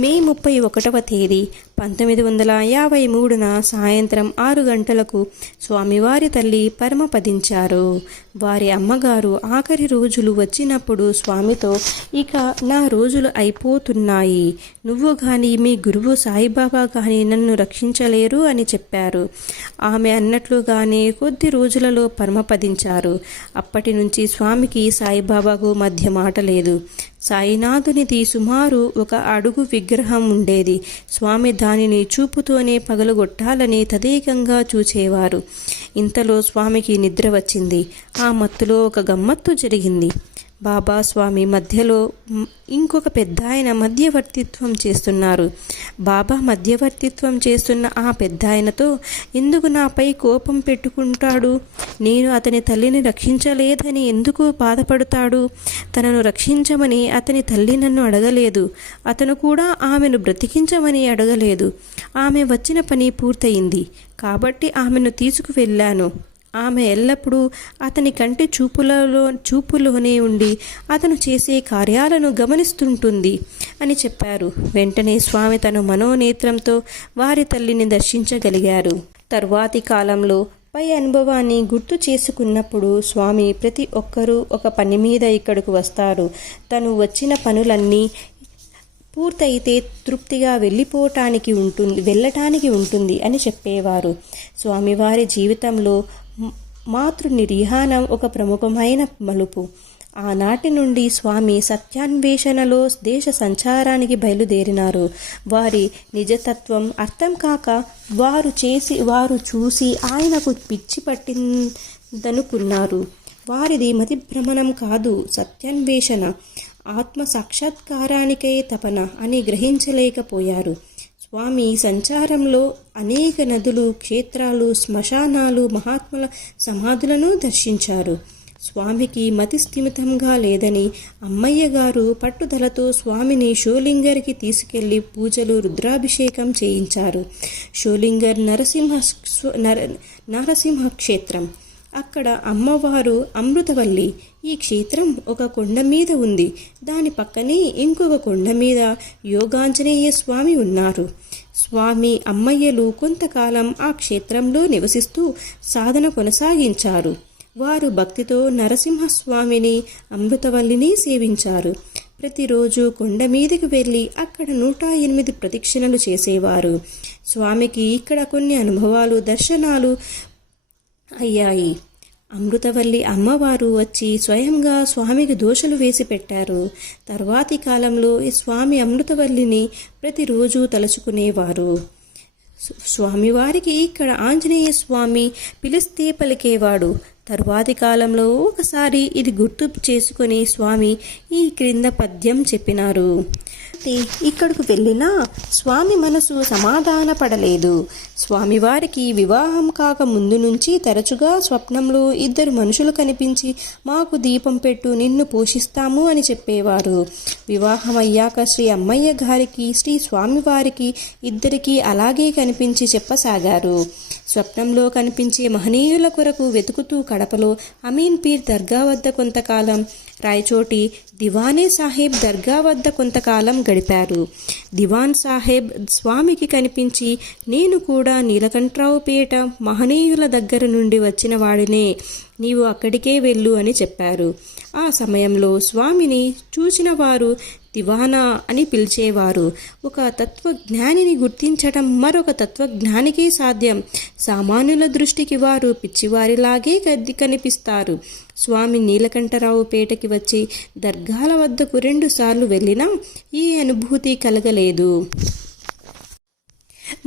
మే 31వ తేదీ 1953న సాయంత్రం 6 గంటలకు స్వామివారి తల్లి పరమపదించారు. వారి అమ్మగారు ఆఖరి రోజులు వచ్చినప్పుడు స్వామితో, ఇక నా రోజులు అయిపోతున్నాయి, నువ్వు కానీ మీ గురువు సాయిబాబా కానీ నన్ను రక్షించలేరు అని చెప్పారు. ఆమె అన్నట్లుగానే కొద్ది రోజులలో పరమపదించారు. అప్పటి నుంచి స్వామికి సాయిబాబాకు మధ్య మాట లేదు. సాయినాథునిది సుమారు 1 అడుగు విగ్రహం ఉండేది. స్వామి దానిని చూపుతోనే పగలగొట్టాలని తదేకంగా చూచేవారు. ఇంతలో స్వామికి నిద్ర వచ్చింది. ఆ మత్తులో ఒక గమ్మత్తు జరిగింది. బాబా స్వామి మధ్యలో ఇంకొక పెద్దాయన మధ్యవర్తిత్వం చేస్తున్నారు. బాబా మధ్యవర్తిత్వం చేస్తున్న ఆ పెద్దాయనతో, ఎందుకు నాపై కోపం పెట్టుకుంటాడు? నేను అతని తల్లిని రక్షించలేదని ఎందుకు బాధపడతాడు? తనను రక్షించమని అతని తల్లి నన్ను అడగలేదు. అతను కూడా ఆమెను బ్రతికించమని అడగలేదు. ఆమె వచ్చిన పని పూర్తయింది కాబట్టి ఆమెను తీసుకువెళ్ళాను. ఆమె ఎల్లప్పుడూ అతని కంటి చూపులోనే ఉండి అతను చేసే కార్యాలను గమనిస్తుంటుంది అని చెప్పారు. వెంటనే స్వామి తన మనోనేత్రంతో వారి తల్లిని దర్శించగలిగారు. తరువాతి కాలంలో పై అనుభవాన్ని గుర్తు చేసుకున్నప్పుడు స్వామి, ప్రతి ఒక్కరూ ఒక పని మీద ఇక్కడకు వస్తారు. తను వచ్చిన పనులన్నీ పూర్తయితే తృప్తిగా వెళ్ళటానికి ఉంటుంది అని చెప్పేవారు. స్వామివారి జీవితంలో మాతృనిర్యాణం ఒక ప్రముఖమైన మలుపు. ఆనాటి నుండి స్వామి సత్యాన్వేషణలో దేశ సంచారానికి బయలుదేరినారు. వారి నిజతత్వం అర్థం కాక వారు చూసి ఆయనకు పిచ్చి పట్టిందనుకున్నారు. వారిది మతిభ్రమణం కాదు, సత్యాన్వేషణ, ఆత్మ సాక్షాత్కారానికై తపన అని గ్రహించలేకపోయారు. స్వామి సంచారంలో అనేక నదులు, క్షేత్రాలు, శ్మశానాలు, మహాత్ముల సమాధులను దర్శించారు. స్వామికి మతి స్థిమితంగా లేదని అమ్మయ్య గారు పట్టుదలతో స్వామిని షోలింగర్కి తీసుకెళ్లి పూజలు, రుద్రాభిషేకం చేయించారు. షోలింగర్ నరసింహ క్షేత్రం. అక్కడ అమ్మవారు అమృతవల్లి. ఈ క్షేత్రం ఒక కొండ మీద ఉంది. దాని పక్కనే ఇంకొక కొండ మీద యోగాంజనేయ స్వామి ఉన్నారు. స్వామి అమ్మయ్యలు కొంతకాలం ఆ క్షేత్రంలో నివసిస్తూ సాధన కొనసాగించారు. వారు భక్తితో నరసింహస్వామిని, అమృతవల్లిని సేవించారు. ప్రతిరోజు కొండ మీదకి వెళ్ళి అక్కడ 108 ప్రదక్షిణలు చేసేవారు. స్వామికి ఇక్కడ కొన్ని అనుభవాలు, దర్శనాలు అయ్యాయి. అమృతవల్లి అమ్మవారు వచ్చి స్వయంగా స్వామికి దోషలు వేసి పెట్టారు. తర్వాతి కాలంలో ఈ స్వామి అమృతవల్లిని ప్రతిరోజు తలుచుకునేవారు. స్వామివారికి ఇక్కడ ఆంజనేయ స్వామి పిలిస్తే పలికేవాడు. తరువాతి కాలంలో ఒకసారి ఇది గుర్తు చేసుకుని స్వామి ఈ క్రింద పద్యం చెప్పినారు. ఇక్కడకు వెళ్ళినా స్వామి మనసు సమాధాన పడలేదు. స్వామివారికి వివాహం కాక ముందు నుంచి తరచుగా స్వప్నంలో 2 మనుషులు కనిపించి, మాకు దీపం పెట్టు, నిన్ను పోషిస్తాము అని చెప్పేవారు. వివాహం అయ్యాక శ్రీ అమ్మయ్య గారికి, శ్రీ స్వామివారికి ఇద్దరికీ అలాగే కనిపించి చెప్పసాగారు. స్వప్నంలో కనిపించే మహనీయుల కొరకు వెతుకుతూ కడపలో అమీన్ పీర్ దర్గా వద్ద కొంతకాలం, రాయచోటి దివానే సాహెబ్ దర్గా వద్ద కొంతకాలం గడిపారు. దివాన్ సాహెబ్ స్వామికి కనిపించి, నేను కూడా నీలకంఠరావుపేట మహనీయుల దగ్గర నుండి వచ్చిన వాడినే, నీవు అక్కడికే వెళ్ళు అని చెప్పారు. ఆ సమయంలో స్వామిని చూసిన వారు దివానా అని పిలిచేవారు. ఒక తత్వజ్ఞానిని గుర్తించటం మరొక తత్వజ్ఞానికే సాధ్యం. సామాన్యుల దృష్టికి వారు పిచ్చివారిలాగే కనిపిస్తారు. స్వామి నీలకంఠరావుపేటకి వచ్చి దర్గాల వద్దకు 2 సార్లు వెళ్ళినా ఈ అనుభూతి కలగలేదు.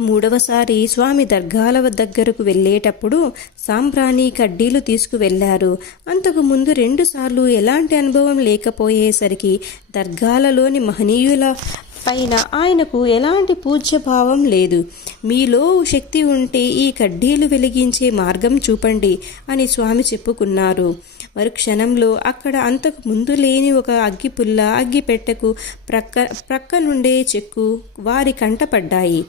3వసారి స్వామి దర్గాల దగ్గరకు వెళ్ళేటప్పుడు సాంబ్రాణి, కడ్డీలు తీసుకువెళ్లారు. అంతకు ముందు 2 సార్లు ఎలాంటి అనుభవం లేకపోయేసరికి దర్గాలలోని మహనీయుల పైన ఆయనకు ఎలాంటి పూజ్యభావం లేదు. మీలో శక్తి ఉంటే ఈ కడ్డీలు వెలిగించే మార్గం చూపండి అని స్వామి చెప్పుకున్నారు. మరుక్షణంలో అక్కడ అంతకు ముందు లేని ఒక అగ్గిపుల్ల, అగ్గిపెట్టెకు ప్రక్క నుండే చెక్కు వారి కంటపడ్డాయి.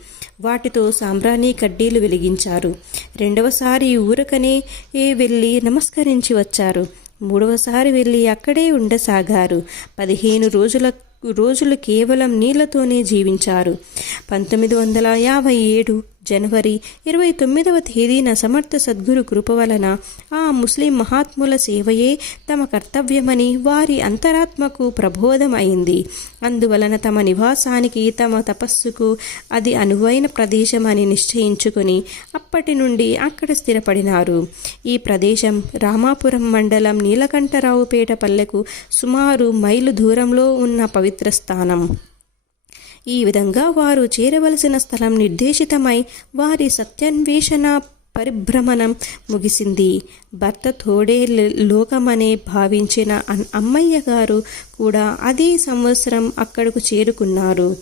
వాటితో సాంబ్రాణి కడ్డీలు వెలిగించారు. 2వసారి ఊరకనే వెళ్ళి నమస్కరించి వచ్చారు. 3వసారి వెళ్ళి అక్కడే ఉండసాగారు. 15 రోజుల రోజులు కేవలం నీళ్లతోనే జీవించారు. 1957 జనవరి 29వ తేదీన సమర్థ సద్గురు కృప వలన ఆ ముస్లిం మహాత్ముల సేవయే తమ కర్తవ్యమని వారి అంతరాత్మకు ప్రబోధం అయింది. అందువలన తమ నివాసానికి, తమ తపస్సుకు అది అనువైన ప్రదేశమని నిశ్చయించుకొని అప్పటి నుండి అక్కడ స్థిరపడినారు. ఈ ప్రదేశం రామాపురం మండలం నీలకంఠరావుపేట పల్లెకు సుమారు మైలు దూరంలో ఉన్న పవిత్ర స్థానం. ఈ విధంగా వారు చేరవలసిన స్థలం నిర్దేశితమై వారి సత్యాన్వేషణ పరిభ్రమణం ముగిసింది. భర్త తోడే లోకమనే భావించిన అమ్మయ్య గారు కూడా అదే సంవత్సరం అక్కడకు చేరుకున్నారు.